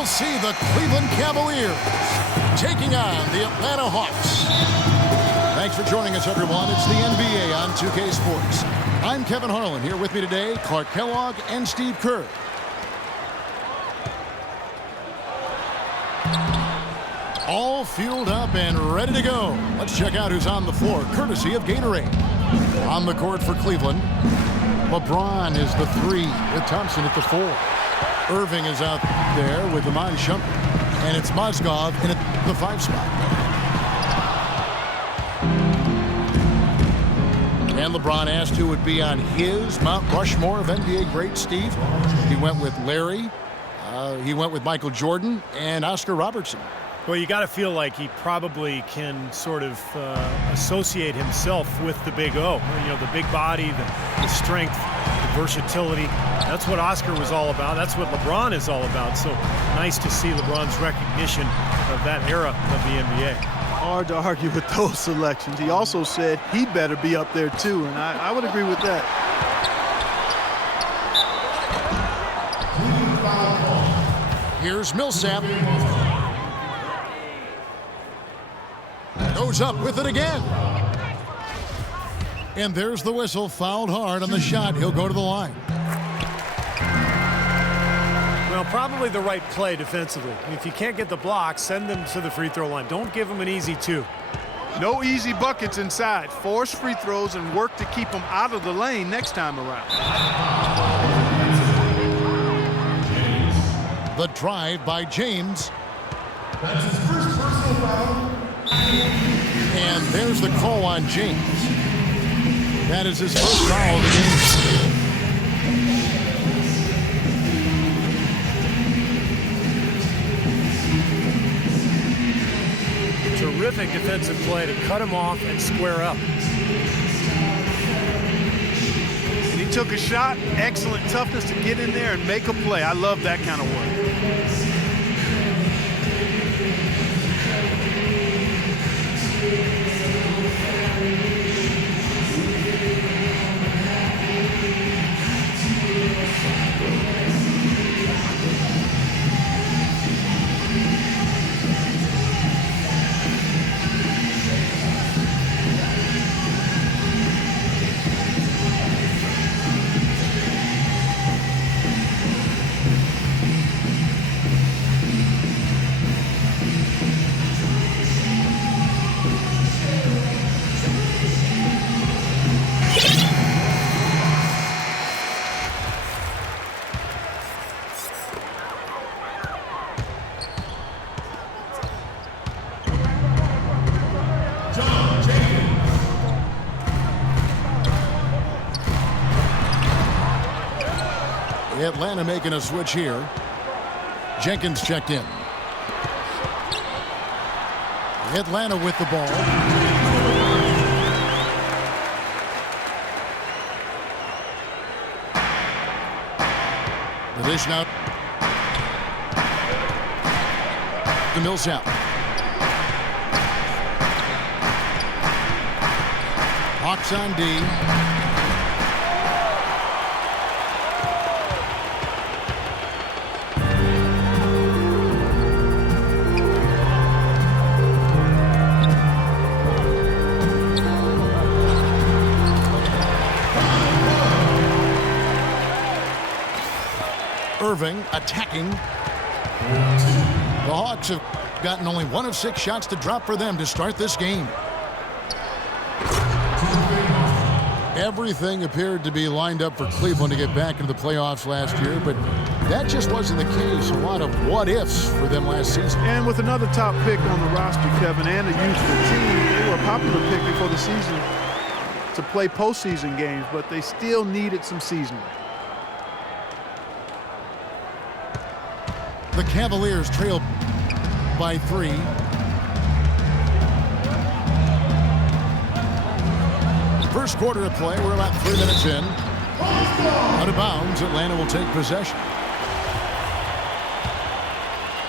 we'll see the Cleveland Cavaliers taking on the Atlanta Hawks. Thanks for joining us, everyone. It's the NBA on 2K Sports. I'm Kevin Harlan. Here with me today, Clark Kellogg and Steve Kerr. All fueled up and ready to go. Let's check out who's on the floor, courtesy of Gatorade. On the court for Cleveland, LeBron is the 3 with Thompson at the 4. Irving is out there with Iman Shumpert, and it's Mozgov in at the 5 spot. And LeBron asked who would be on his Mount Rushmore of NBA greats, Steve. He went with Larry, he went with Michael Jordan, and Oscar Robertson. Well, you got to feel like he probably can sort of associate himself with the Big O. You know, the big body, the strength, the versatility. That's what Oscar was all about. That's what LeBron is all about. So nice to see LeBron's recognition of that era of the NBA. Hard to argue with those selections. He also said he better be up there too, and I would agree with that. Here's Millsap. Goes up with it again. And there's the whistle. Fouled hard on the shot. He'll go to the line. Well, probably the right play defensively. If you can't get the block, send them to the free throw line. Don't give them an easy 2. No easy buckets inside. Force free throws and work to keep them out of the lane next time around. The drive by James. That's his first personal foul. And there's the call on James. That is his first foul of the game. Terrific defensive play to cut him off and square up. And he took a shot. Excellent toughness to get in there and make a play. I love that kind of work. Atlanta making a switch here. Jenkins checked in. Atlanta with the ball. The dish now to Millsap. Hawks on D. Irving attacking. The Hawks have gotten only 1 of 6 shots to drop for them to start this game. Everything appeared to be lined up for Cleveland to get back into the playoffs last year, but that just wasn't the case. A lot of what-ifs for them last season. And with another top pick on the roster, Kevin, and a youthful team, they were a popular pick before the season to play postseason games, but they still needed some seasoning. The Cavaliers trail by 3. First quarter of play. We're about 3 minutes in. Out of bounds. Atlanta will take possession.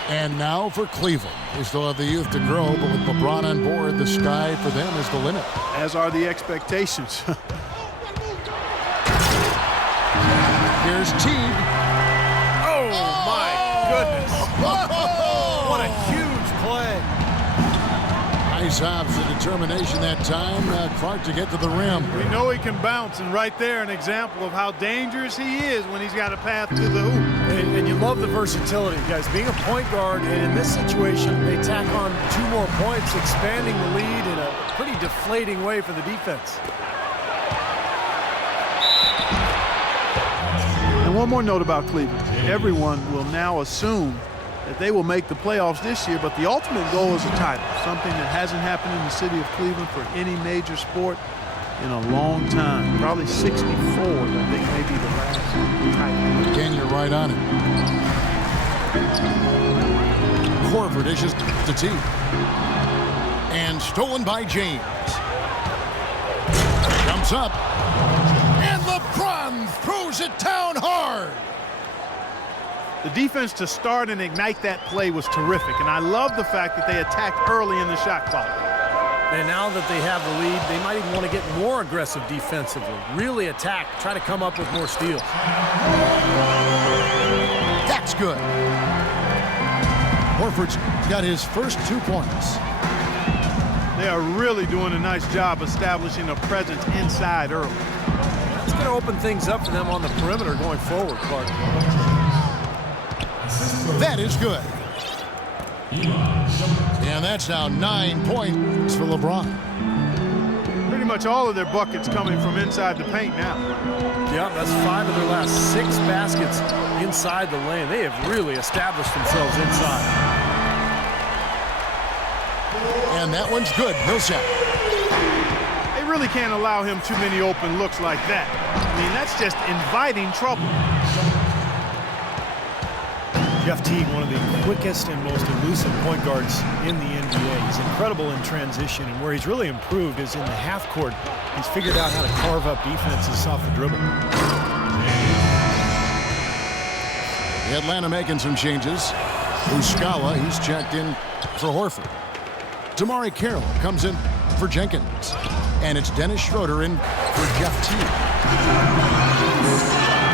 And now for Cleveland. They still have the youth to grow, but with LeBron on board, the sky for them is the limit. As are the expectations. Here's Teague. Oh, my goodness. What a huge play. Nice ops and determination that time. Clark to get to the rim. We know he can bounce, and right there an example of how dangerous he is when he's got a path to the hoop. And you love the versatility, guys. Being a point guard, and in this situation, they tack on 2 more points, expanding the lead in a pretty deflating way for the defense. And one more note about Cleveland. Everyone will now assume that they will make the playoffs this year, but the ultimate goal is a title, something that hasn't happened in the city of Cleveland for any major sport in a long time. Probably 64, I think, may be the last title. Again, you're right on it. Korver dishes to T. And stolen by James. Jumps up. And LeBron throws it down hard. The defense to start and ignite that play was terrific, and I love the fact that they attacked early in the shot clock. And now that they have the lead, they might even want to get more aggressive defensively. Really attack, try to come up with more steals. That's good. Horford's got his first 2 points. They are really doing a nice job establishing a presence inside early. That's going to open things up for them on the perimeter going forward, Clark. That is good. And that's now 9 points for LeBron. Pretty much all of their buckets coming from inside the paint now. Yeah, that's 5 of their last 6 baskets inside the lane. They have really established themselves inside. And that one's good. Millsap. They really can't allow him too many open looks like that. I mean, that's just inviting trouble. Jeff Teague, one of the quickest and most elusive point guards in the NBA. He's incredible in transition, and where he's really improved is in the half court. He's figured out how to carve up defenses off the dribble. Atlanta making some changes. Muscala, he's checked in for Horford. Tamari Carroll comes in for Jenkins. And it's Dennis Schroeder in for Jeff Teague.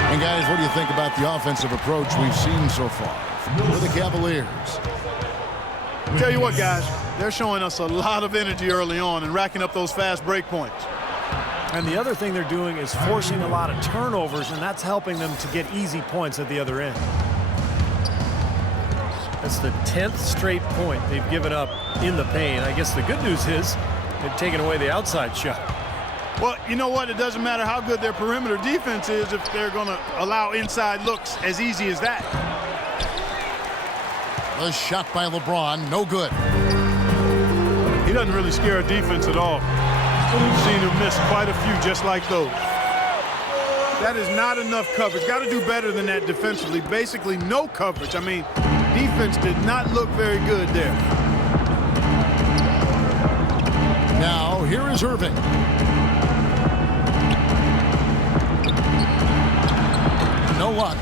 And guys, what do you think about the offensive approach we've seen so far for the Cavaliers? Tell you what, guys, they're showing us a lot of energy early on and racking up those fast break points. And the other thing they're doing is forcing a lot of turnovers, and that's helping them to get easy points at the other end. That's the 10th straight point they've given up in the paint. I guess the good news is they've taken away the outside shot. Well, you know what? It doesn't matter how good their perimeter defense is if they're going to allow inside looks as easy as that. A shot by LeBron, no good. He doesn't really scare a defense at all. We've seen him miss quite a few just like those. That is not enough coverage. Got to do better than that defensively. Basically no coverage. I mean, defense did not look very good there. Now, here is Irving. No luck.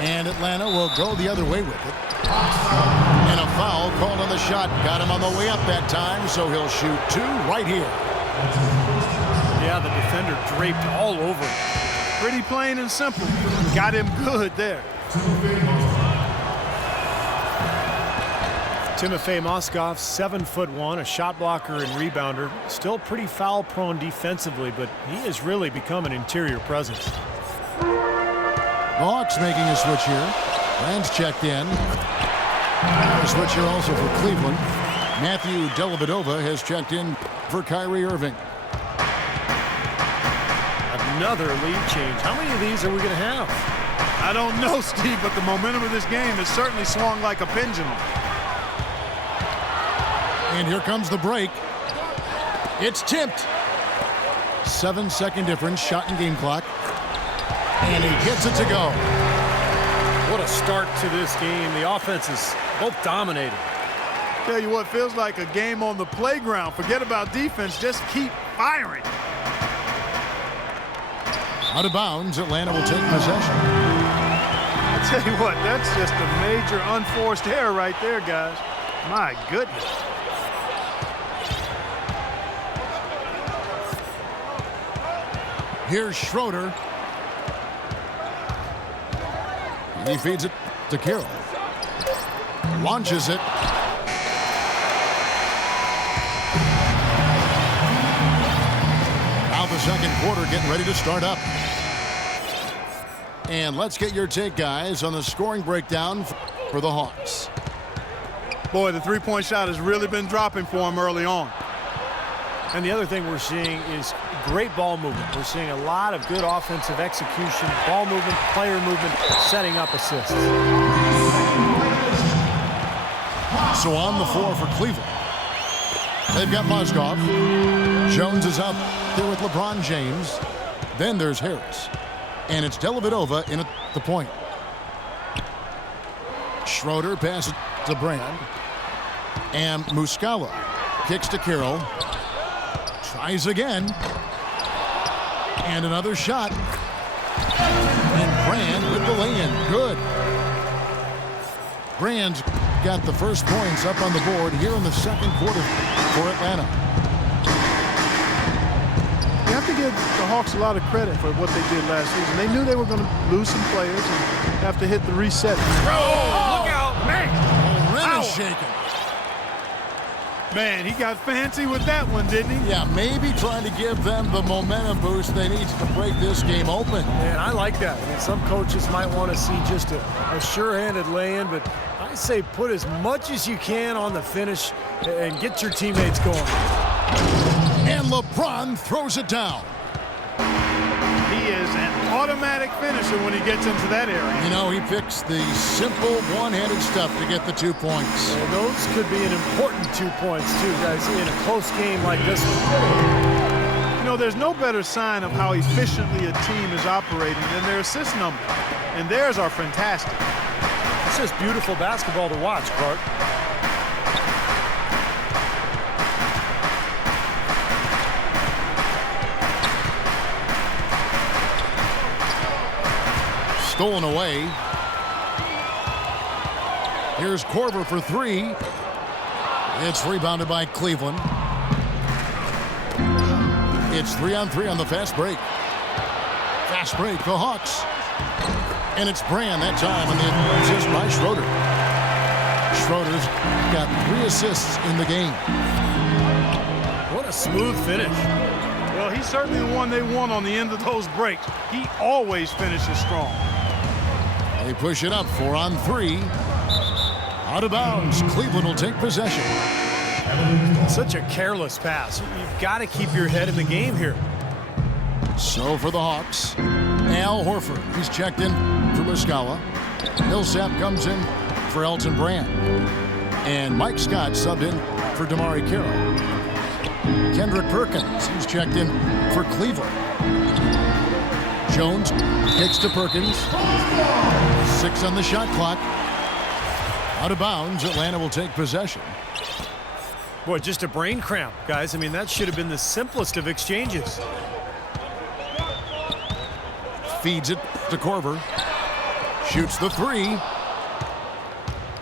And Atlanta will go the other way with it. And a foul called on the shot. Got him on the way up that time, so he'll shoot 2 right here. Yeah, the defender draped all over him. Pretty plain and simple. Got him good there. Timofey Mozgov, 7'1", a shot blocker and rebounder. Still pretty foul-prone defensively, but he has really become an interior presence. Hawks making a switch here. Rand's checked in. A switch here also for Cleveland. Matthew Dellavedova has checked in for Kyrie Irving. Another lead change. How many of these are we going to have? I don't know, Steve, but the momentum of this game has certainly swung like a pendulum. And here comes the break. It's tipped. 7-second difference, shot and game clock. And he gets it to go. What a start to this game. The offense is both dominating. Tell you what, feels like a game on the playground. Forget about defense, just keep firing. Out of bounds, Atlanta will take possession. I tell you what, that's just a major unforced error right there, guys. My goodness. Here's Schroeder. He feeds it to Carroll. Launches it. Now the second quarter getting ready to start up. And let's get your take, guys, on the scoring breakdown for the Hawks. Boy, the three-point shot has really been dropping for him early on. And the other thing we're seeing is great ball movement. We're seeing a lot of good offensive execution, ball movement, player movement, setting up assists. So on the floor for Cleveland, they've got Mozgov. Jones is up there with LeBron James. Then there's Harris. And it's Dellavedova in at the point. Schroeder passes to Brand. And Muscala kicks to Carroll. Tries again. And another shot. And Brand with the lay-in. Good. Brand's got the first points up on the board here in the second quarter for Atlanta. You have to give the Hawks a lot of credit for what they did last season. They knew they were going to lose some players and have to hit the reset. Oh, look out, man! Oh, rim is shaking. Man, he got fancy with that one, didn't he? Yeah, maybe trying to give them the momentum boost they need to break this game open. Man, I like that. I mean, some coaches might want to see just a sure-handed lay-in, but I say put as much as you can on the finish and get your teammates going. And LeBron throws it down. He is an automatic finisher when he gets into that area. You know, he picks the simple one-handed stuff to get the 2 points. And those could be an important 2 points, too, guys, in a close game like this one. You know, there's no better sign of how efficiently a team is operating than their assist number. And theirs are fantastic. It's just beautiful basketball to watch, Clark. Stolen away. Here's Korver for three. It's rebounded by Cleveland. It's 3-on-3 on the fast break. Fast break, the Hawks. And it's Brand that time on the assist by Schroeder. Schroeder's got 3 assists in the game. What a smooth finish. Well, he's certainly the one they want on the end of those breaks. He always finishes strong. They push it up 4-on-3. Out of bounds. Cleveland will take possession. Such a careless pass. You've got to keep your head in the game here. So for the Hawks, Al Horford. He's checked in for Muscala. Millsap comes in for Elton Brand. And Mike Scott subbed in for Damari Carroll. Kendrick Perkins. He's checked in for Cleveland. Jones kicks to Perkins. 6 on the shot clock. Out of bounds. Atlanta will take possession. Boy, just a brain cramp, guys. I mean, that should have been the simplest of exchanges. Feeds it to Korver. Shoots the 3.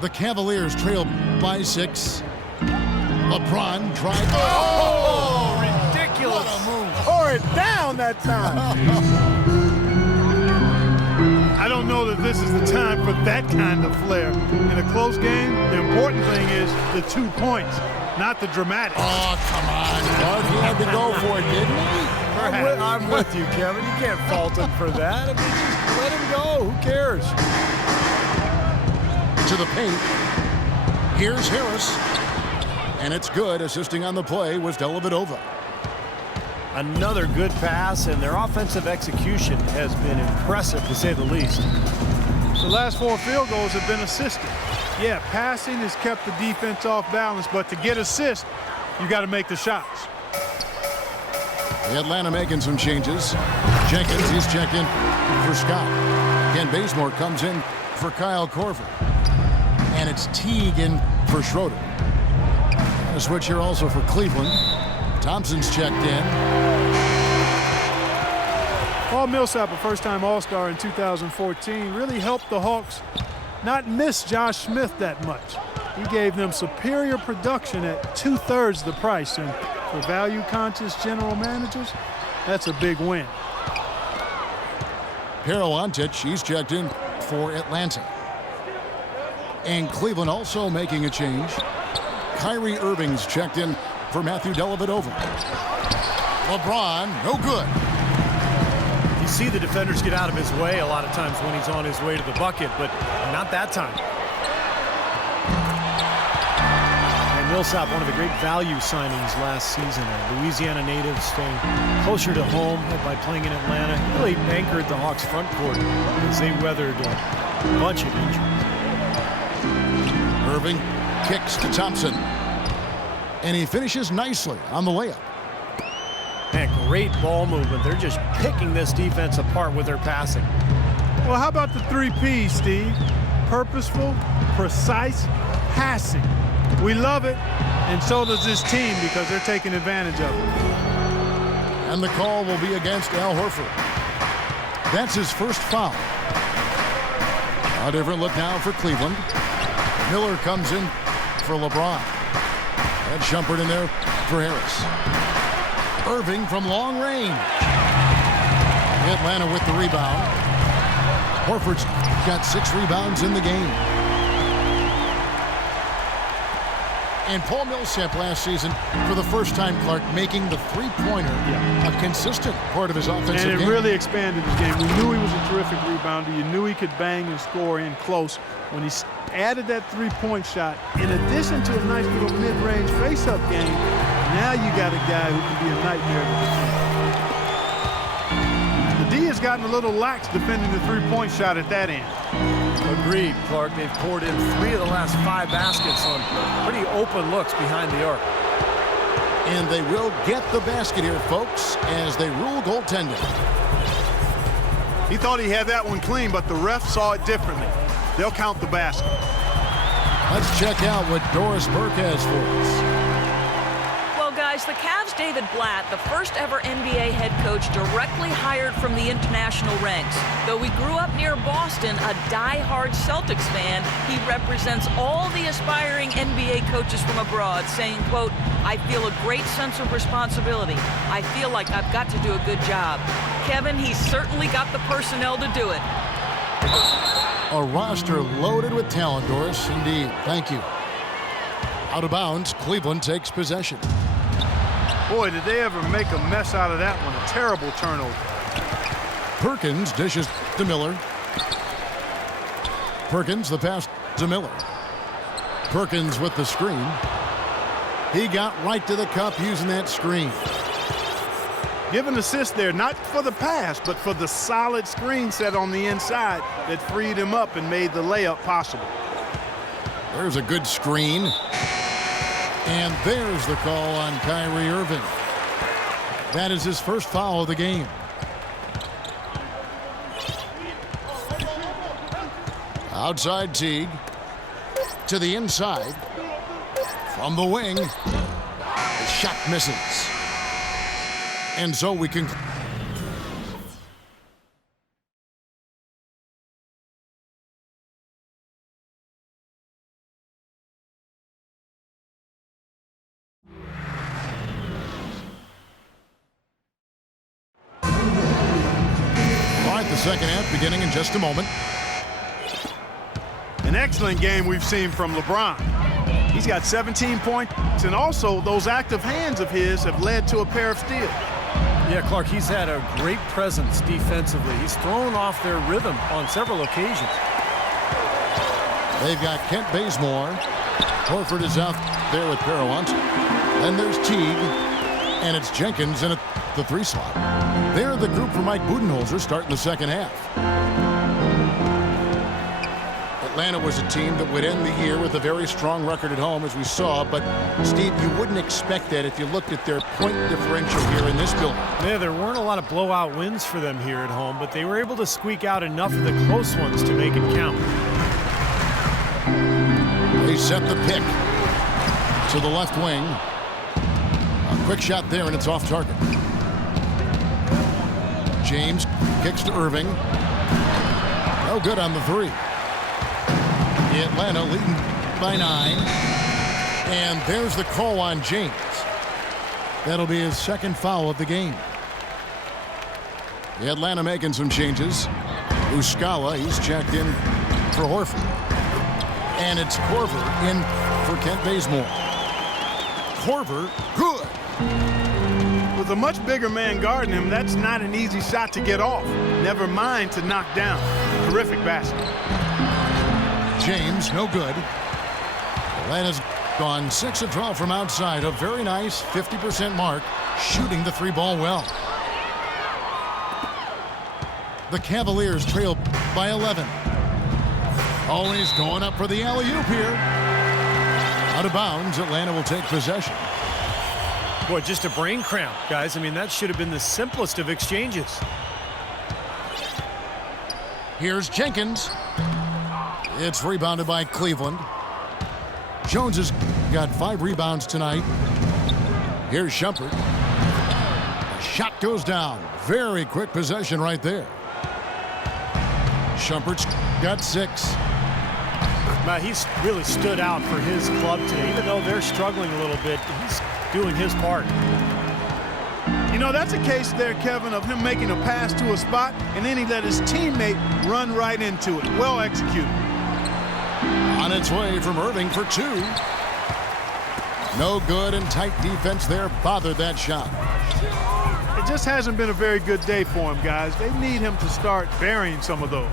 The Cavaliers trail by 6. LeBron tried. Oh, ridiculous. What a move. Tore it down that time. I don't know that this is the time for that kind of flair. In a close game, the important thing is the 2 points, not the dramatic. Oh, come on. Clark, he had to go for it, didn't he? I'm with you, Kevin. You can't fault him for that. I mean, just let him go. Who cares? To the paint. Here's Harris. And it's good. Assisting on the play was Dellavedova. Another good pass, and their offensive execution has been impressive, to say the least. The last 4 field goals have been assisted. Yeah, passing has kept the defense off balance, but to get assists, you got to make the shots. The Atlanta making some changes. Jenkins, he's checked in for Scott. Ken Bazemore comes in for Kyle Korver. And it's Teague in for Schroeder. A switch here also for Cleveland. Thompson's checked in. Paul Millsap, a first-time All-Star in 2014, really helped the Hawks not miss Josh Smith that much. He gave them superior production at 2/3 the price, and for value-conscious general managers, that's a big win. Pero Antic, he's checked in for Atlanta. And Cleveland also making a change. Kyrie Irving's checked in for Matthew Dellavedova. LeBron, no good. You see the defenders get out of his way a lot of times when he's on his way to the bucket, but not that time. And Millsap, one of the great value signings last season. A Louisiana native staying closer to home by playing in Atlanta. He really anchored the Hawks front court as they weathered a bunch of injuries. Irving kicks to Thompson. And he finishes nicely on the layup. Man, great ball movement. They're just picking this defense apart with their passing. Well, how about the 3 P's, Steve? Purposeful, precise, passing. We love it, and so does this team because they're taking advantage of it. And the call will be against Al Horford. That's his first foul. A different look now for Cleveland. Miller comes in for LeBron. And Shumpert in there for Harris. Irving from long range. Atlanta with the rebound. Horford's got 6 rebounds in the game. And Paul Millsap last season, for the first time, Clark, making the three-pointer a consistent part of his offensive game. And it really expanded his game. We knew he was a terrific rebounder. You knew he could bang and score in close. When he added that three-point shot, in addition to a nice little mid-range face-up game, now you got a guy who can be a nightmare to defend. The D has gotten a little lax defending the three-point shot at that end. Agreed, Clark. They've poured in 3 of the last 5 baskets on pretty open looks behind the arc. And they will get the basket here, folks, as they rule goaltending. He thought he had that one clean, but the ref saw it differently. They'll count the basket. Let's check out what Doris Burke has for us. Well, guys, the Cavs' David Blatt, the first ever NBA head coach directly hired from the international ranks. Though he grew up near Boston, a die-hard Celtics fan, he represents all the aspiring NBA coaches from abroad, saying, quote, "I feel a great sense of responsibility. I feel like I've got to do a good job." Kevin, he's certainly got the personnel to do it. A roster loaded with talent, Doris. Indeed. Thank you. Out of bounds, Cleveland takes possession. Boy, did they ever make a mess out of that one. A terrible turnover. Perkins dishes to Miller. Perkins, the pass to Miller. Perkins with the screen. He got right to the cup using that screen. Give an assist there, not for the pass, but for the solid screen set on the inside that freed him up and made the layup possible. There's a good screen. And there's the call on Kyrie Irving. That is his first foul of the game. Outside Teague. To the inside. From the wing. The shot misses. And so we can... The second half beginning in just a moment. An excellent game we've seen from LeBron. He's got 17 points, and also those active hands of his have led to a pair of steals. Yeah, Clark, he's had a great presence defensively. He's thrown off their rhythm on several occasions. They've got Kent Bazemore. Horford is out there with Parawan. Then there's Teague, and it's Jenkins in the 3 slot. They're the group for Mike Budenholzer starting the second half. Atlanta was a team that would end the year with a very strong record at home, as we saw. But, Steve, you wouldn't expect that if you looked at their point differential here in this building. Yeah, there weren't a lot of blowout wins for them here at home, but they were able to squeak out enough of the close ones to make it count. They set the pick to the left wing. A quick shot there, and it's off target. James kicks to Irving. No good on the 3. Atlanta leading by 9. And there's the call on James. That'll be his second foul of the game. Atlanta making some changes. Muscala, he's checked in for Horford. And it's Corver in for Kent Bazemore. Corver, good. With a much bigger man guarding him, that's not an easy shot to get off. Never mind to knock down. Terrific basket. James, no good. Atlanta's gone 6 of 12 from outside. A very nice 50% mark, shooting the 3-ball well. The Cavaliers trail by 11. Always going up for the alley-oop here. Out of bounds, Atlanta will take possession. Boy, just a brain cramp, guys. I mean, that should have been the simplest of exchanges. Here's Jenkins. It's rebounded by Cleveland. Jones has got 5 rebounds tonight. Here's Shumpert. The shot goes down. Very quick possession right there. Shumpert's got 6. He's really stood out for his club today. Even though they're struggling a little bit, he's doing his part. You know, that's a case there, Kevin, of him making a pass to a spot, and then he let his teammate run right into it. Well executed. On its way from Irving for 2. No good, and tight defense there bothered that shot. It just hasn't been a very good day for him, guys. They need him to start burying some of those.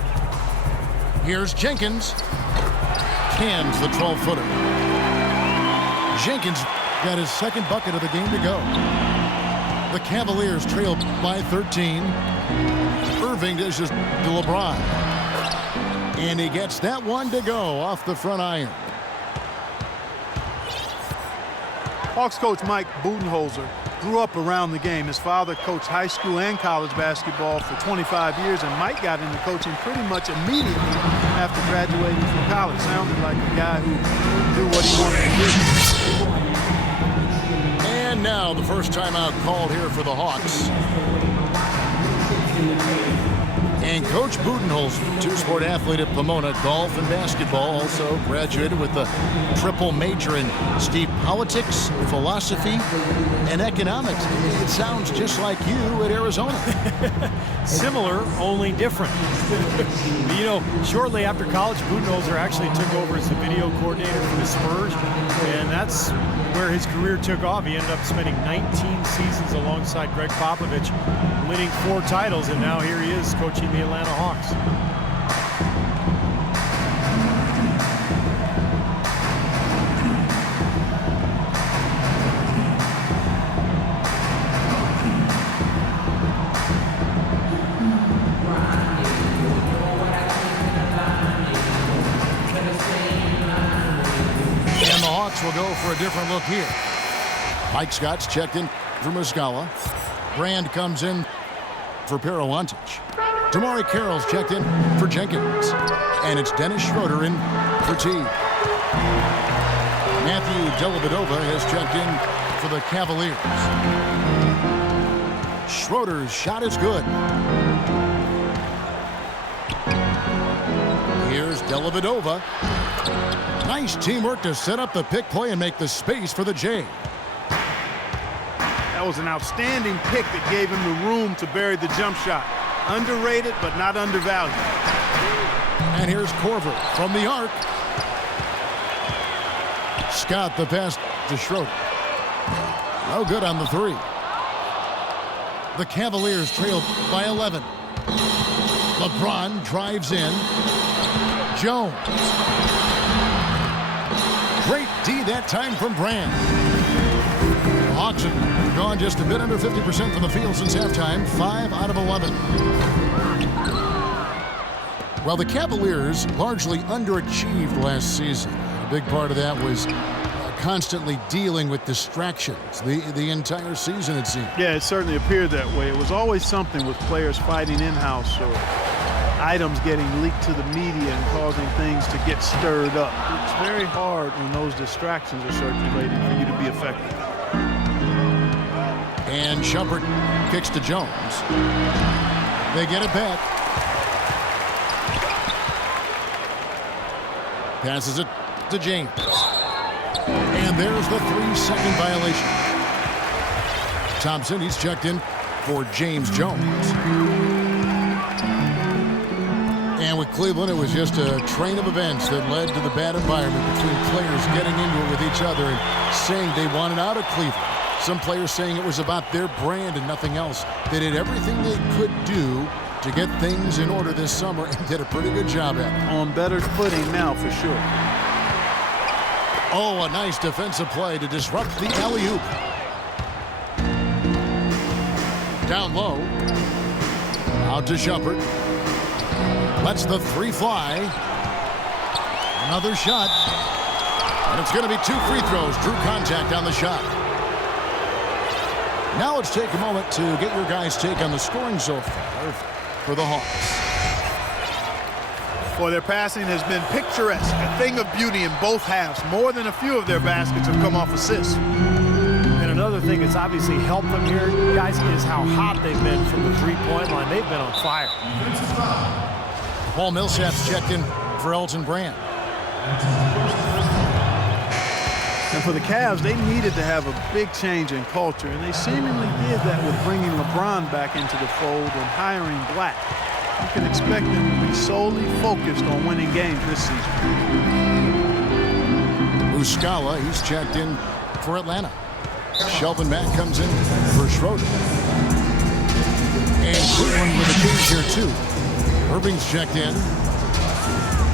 Here's Jenkins. Cans the 12-footer. Jenkins got his second bucket of the game to go. The Cavaliers trail by 13. Irving dishes to LeBron. And he gets that one to go off the front iron. Hawks coach Mike Budenholzer grew up around the game. His father coached high school and college basketball for 25 years, and Mike got into coaching pretty much immediately after graduating from college. Sounded like a guy who knew what he wanted to do. And now the first timeout called here for the Hawks. And Coach Budenholzer, two-sport athlete at Pomona, golf and basketball, also graduated with a triple major in politics, philosophy, and economics. It sounds just like you at Arizona. Similar, only different. You know, shortly after college, Budenholzer actually took over as the video coordinator for the Spurs, and that's where his career took off. He ended up spending 19 seasons alongside Greg Popovich, winning 4 titles, and now here he is coaching the Atlanta Hawks. And the Hawks will go for a different look here. Mike Scott's checked in for Muscala. Brand comes in for Parawantic. Damari Carroll's checked in for Jenkins. And it's Dennis Schroeder in for T. Matthew Dellavedova has checked in for the Cavaliers. Schroeder's shot is good. Here's Dellavedova. Nice teamwork to set up the pick play and make the space for the J. That was an outstanding pick that gave him the room to bury the jump shot. Underrated, but not undervalued. And here's Corver from the arc. Scott the pass to Schroeder. No good on the 3. The Cavaliers trail by 11. LeBron drives in. Jones. Great D that time from Brand. The Hawks have gone just a bit under 50% from the field since halftime. 5 out of 11. Well, the Cavaliers largely underachieved last season. A big part of that was constantly dealing with distractions the entire season, it seemed. Yeah, it certainly appeared that way. It was always something with players fighting in-house or items getting leaked to the media and causing things to get stirred up. It's very hard when those distractions are circulating for you to be effective. And Shumpert kicks to Jones. They get it back. Passes it to James. And there's the 3-second violation. Thompson, he's checked in for James Jones. And with Cleveland, it was just a train of events that led to the bad environment between players getting into it with each other and saying they wanted out of Cleveland. Some players saying it was about their brand and nothing else. They did everything they could do to get things in order this summer and did a pretty good job at it. On better footing now for sure. Oh, a nice defensive play to disrupt the alley-oop. Down low. Out to Shumpert. Lets the three fly. Another shot. And it's going to be 2 free throws. Drew contact on the shot. Now let's take a moment to get your guys' take on the scoring so far for the Hawks. Boy, their passing has been picturesque, a thing of beauty in both halves. More than a few of their baskets have come off assists. And another thing that's obviously helped them here, guys, is how hot they've been from the three-point line. They've been on fire. Paul Millsap's checked in for Elton Brand. And for the Cavs, they needed to have a big change in culture, and they seemingly did that with bringing LeBron back into the fold and hiring Black. You can expect them to be solely focused on winning games this season. Muscala, he's checked in for Atlanta. Shelvin Mack comes in for Schroeder. And Cleveland with a change here, too. Irving's checked in.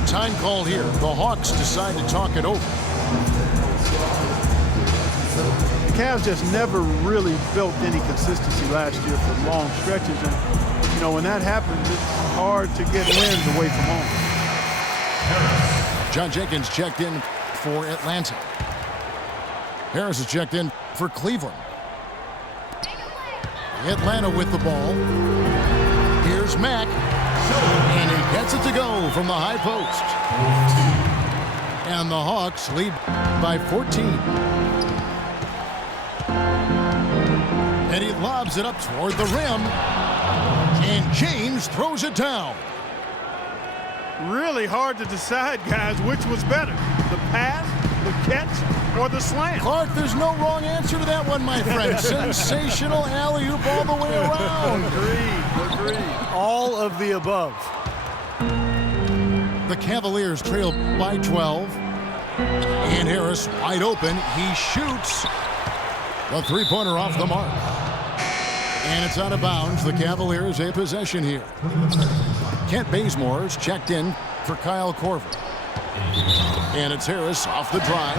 Time call here. The Hawks decide to talk it over. The Cavs just never really built any consistency last year for long stretches. And, you know, when that happens, it's hard to get wins away from home. John Jenkins checked in for Atlanta. Harris is checked in for Cleveland. Atlanta with the ball. Here's Mack. And he gets it to go from the high post. And the Hawks lead by 14. And he lobs it up toward the rim. And James throws it down. Really hard to decide, guys, which was better, the pass, the catch, or the slam. Clark, there's no wrong answer to that one, my friend. Sensational alley-oop all the way around. Agreed. All of the above. The Cavaliers trail by 12. And Harris wide open. He shoots. The three-pointer off the mark. And it's out of bounds. The Cavaliers a possession here. Kent Bazemore's checked in for Kyle Korver. And it's Harris off the drive.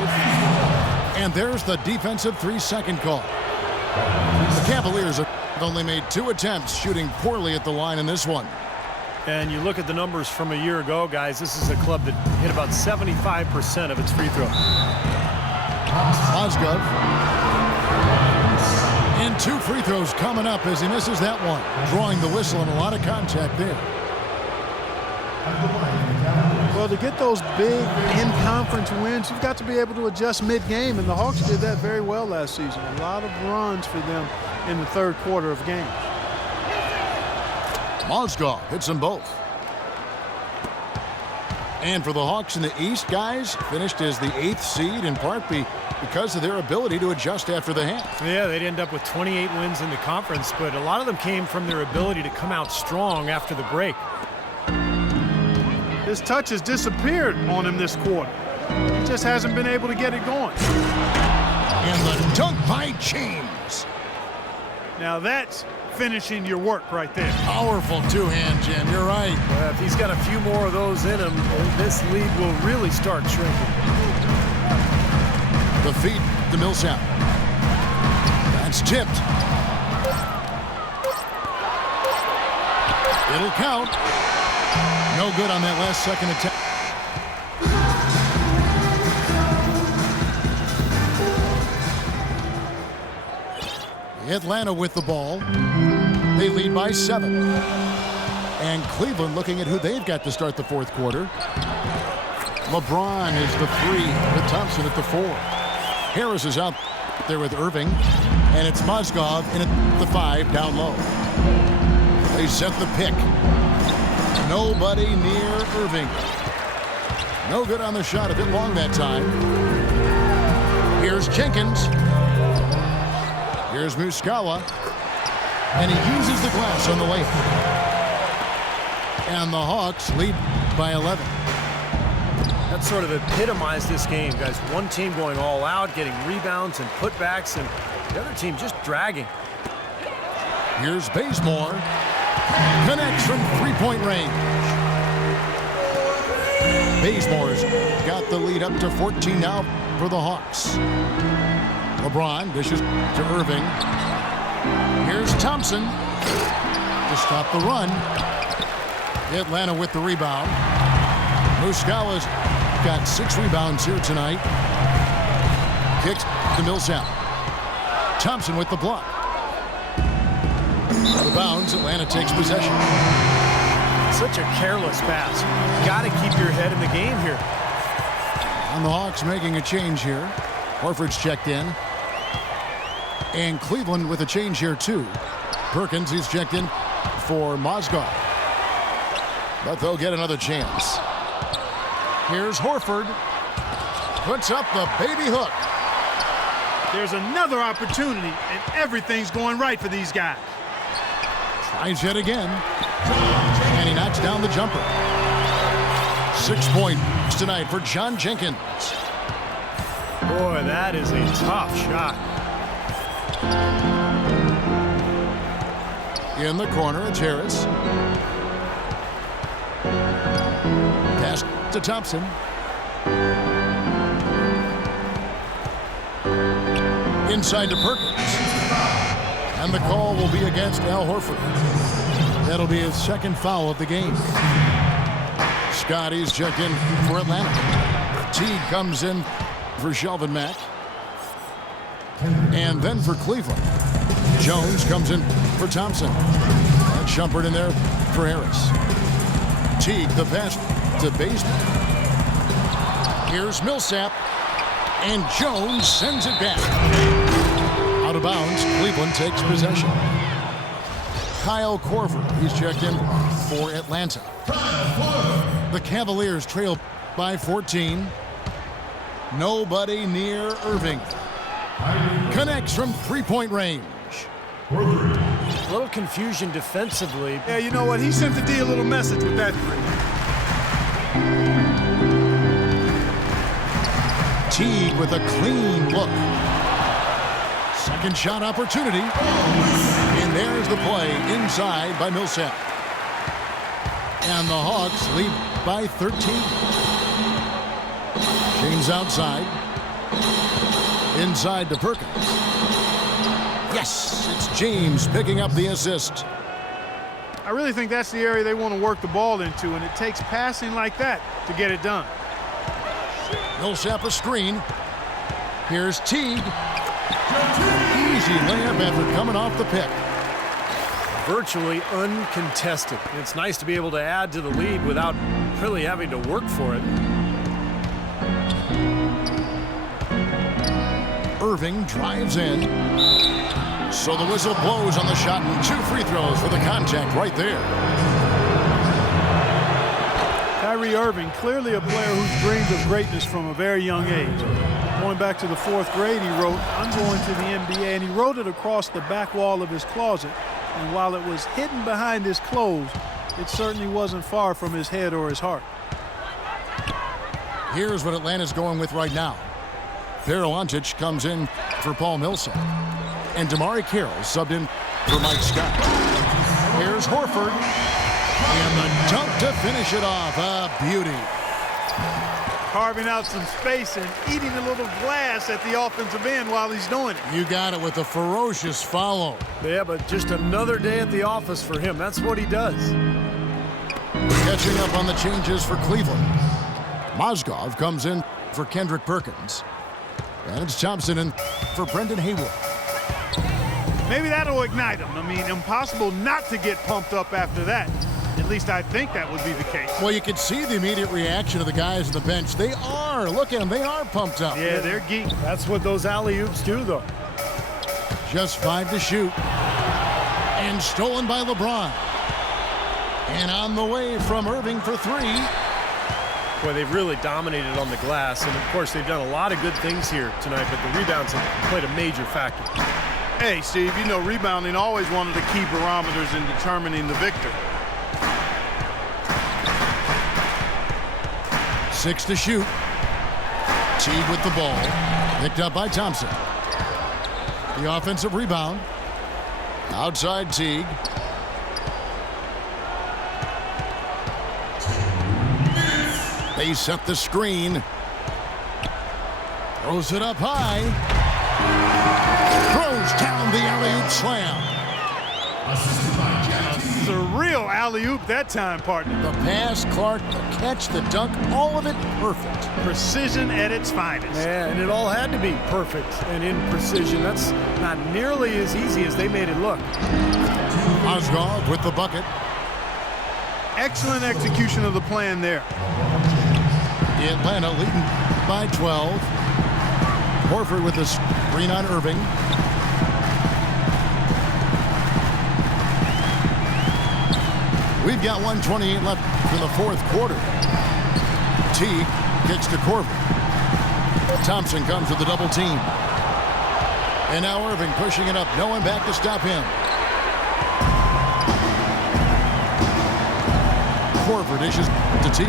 And there's the defensive 3-second call. The Cavaliers have only made 2 attempts, shooting poorly at the line in this one. And you look at the numbers from a year ago, guys, this is a club that hit about 75% of its free throws. Mozgov. And 2 free throws coming up as he misses that one. Drawing the whistle and a lot of contact there. Well, to get those big in-conference wins, you've got to be able to adjust mid-game, and the Hawks did that very well last season. A lot of runs for them in the third quarter of games. Mozgov hits them both. And for the Hawks in the East, guys, finished as the 8th seed in part because of their ability to adjust after the half. Yeah, they'd end up with 28 wins in the conference, but a lot of them came from their ability to come out strong after the break. His touch has disappeared on him this quarter. He just hasn't been able to get it going. And the dunk by James. Now that's finishing your work right there. Powerful two-hand jam, you're right. If he's got a few more of those in him, this lead will really start shrinking. The feed to Millsap. That's tipped. It'll count. No good on that last second attempt. Atlanta with the ball. They lead by 7. And Cleveland looking at who they've got to start the fourth quarter. LeBron is the 3 with Thompson at the 4. Harris is out there with Irving. And it's Mozgov in at the 5 down low. They set the pick. Nobody near Irving. No good on the shot, a bit long that time. Here's Jenkins. Here's Muscala. And he uses the glass on the layup. And the Hawks lead by 11. That sort of epitomized this game, guys. One team going all out, getting rebounds and putbacks, and the other team just dragging. Here's Bazemore. Connects from three-point range. Bazemore's got the lead up to 14 now for the Hawks. LeBron dishes to Irving. Here's Thompson to stop the run. Atlanta with the rebound. Muscala's got 6 rebounds here tonight. Kicks to Millsap. Thompson with the block. Out of bounds, Atlanta takes possession. Such a careless pass. Got to keep your head in the game here. And the Hawks making a change here. Horford's checked in. And Cleveland with a change here too. Perkins, he's checked in for Mozgov. But they'll get another chance. Here's Horford. Puts up the baby hook. There's another opportunity, and everything's going right for these guys. Tries yet again. And he knocks down the jumper. 6 points tonight for John Jenkins. Boy, that is a tough shot. In the corner, it's Harris. Pass to Thompson. Inside to Perkins. And the call will be against Al Horford. That'll be his second foul of the game. Scotty's checked in for Atlanta. Teague comes in for Shelvin Mack. And then for Cleveland, Jones comes in for Thompson. And Shumpert in there for Harris. Teague, the pass to Bazemore. Here's Millsap. And Jones sends it back. Out of bounds, Cleveland takes possession. Kyle Korver, he's checked in for Atlanta. The Cavaliers trail by 14. Nobody near Irving. Connects from three-point range. A little confusion defensively. Yeah, you know what? He sent the D a little message with that three. Teague with a clean look. Second shot opportunity. And there's the play inside by Millsap. And the Hawks lead by 13. James outside. Inside to Perkins. Yes, it's James picking up the assist. I really think that's the area they want to work the ball into, and it takes passing like that to get it done. Millsap a screen. Here's Teague. Easy layup after coming off the pick. Virtually uncontested. It's nice to be able to add to the lead without really having to work for it. Irving drives in. So the whistle blows on the shot, and 2 free throws for the contact right there. Kyrie Irving, clearly a player who's dreamed of greatness from a very young age. Going back to the 4th grade, he wrote, "I'm going to the NBA," and he wrote it across the back wall of his closet. And while it was hidden behind his clothes, it certainly wasn't far from his head or his heart. Here's what Atlanta's going with right now. Paralantic comes in for Paul Millsap. And Damari Carroll subbed in for Mike Scott. Here's Horford. And the dunk to finish it off. A beauty. Carving out some space and eating a little glass at the offensive end while he's doing it. You got it with a ferocious follow. Yeah, but just another day at the office for him. That's what he does. Catching up on the changes for Cleveland. Mozgov comes in for Kendrick Perkins. And it's Thompson in for Brendan Haywood. Maybe that'll ignite him. I mean, impossible not to get pumped up after that. At least I think that would be the case. Well, you can see the immediate reaction of the guys on the bench. They are. Look at them. They are pumped up. Yeah, they're geeked. That's what those alley-oops do, though. Just 5 to shoot. And stolen by LeBron. And on the way from Irving for 3. Boy, they've really dominated on the glass. And, of course, they've done a lot of good things here tonight, but the rebounds have played a major factor. Hey, Steve, you know rebounding always one of the key barometers in determining the victor. 6 to shoot. Teague with the ball. Picked up by Thompson. The offensive rebound. Outside Teague. They set the screen. Throws it up high. Throws down the alley-oop slam. Surreal alley-oop that time, partner. The pass, Clark, the catch, the dunk, all of it perfect. Precision at its finest. Yeah, and it all had to be perfect and in precision. That's not nearly as easy as they made it look. Osgood with the bucket. Excellent execution of the plan there. Atlanta leading by 12. Horford with the screen on Irving. We've got 1:28 left in the fourth quarter. Teague kicks to Corver. Thompson comes with the double team. And now Irving pushing it up. No one back to stop him. Corver dishes to Teague.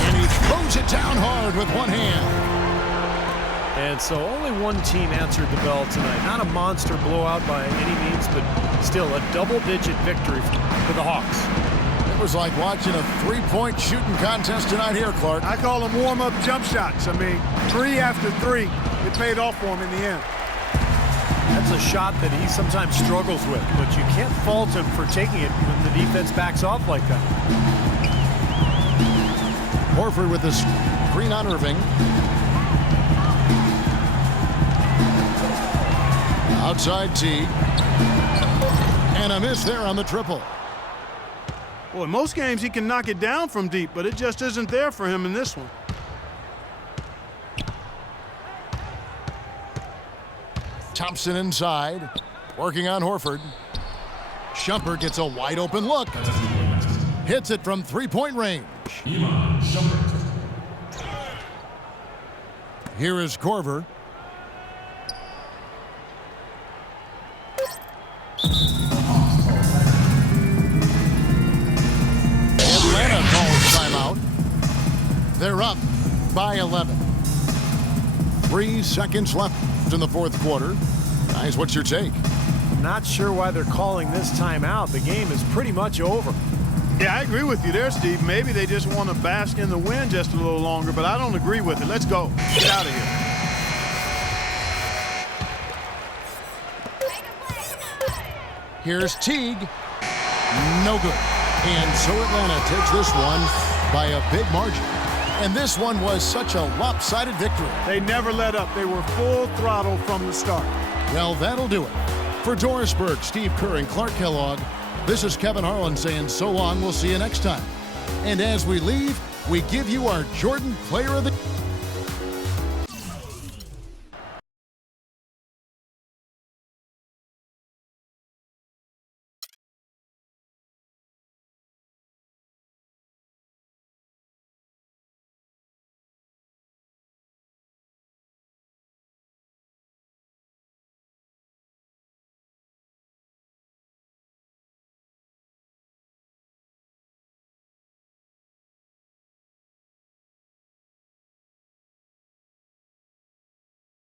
And he throws it down hard with one hand. And so only one team answered the bell tonight. Not a monster blowout by any means, but still a double-digit victory for the Hawks. It was like watching a three-point shooting contest tonight here, Clark. I call them warm-up jump shots. I mean, 3 after 3. It paid off for him in the end. That's a shot that he sometimes struggles with, but you can't fault him for taking it when the defense backs off like that. Horford with the screen on Irving. Outside Teague. And a miss there on the triple. Well, in most games he can knock it down from deep, but it just isn't there for him in this one. Thompson inside, working on Horford. Shumpert gets a wide open look. Hits it from three-point range. Here is Corver. Atlanta calls timeout. They're up by 11. 3 seconds left in the fourth quarter. Guys, what's your take? Not sure why they're calling this timeout. The game is pretty much over. Yeah, I agree with you there, Steve. Maybe they just want to bask in the wind just a little longer, but I don't agree with it. Let's go. Get out of here. Here's Teague. No good. And so Atlanta takes this one by a big margin. And this one was such a lopsided victory. They never let up. They were full throttle from the start. Well, that'll do it. For Doris Burke, Steve Kerr, and Clark Kellogg, this is Kevin Harlan saying so long. We'll see you next time. And as we leave, we give you our Jordan Player of the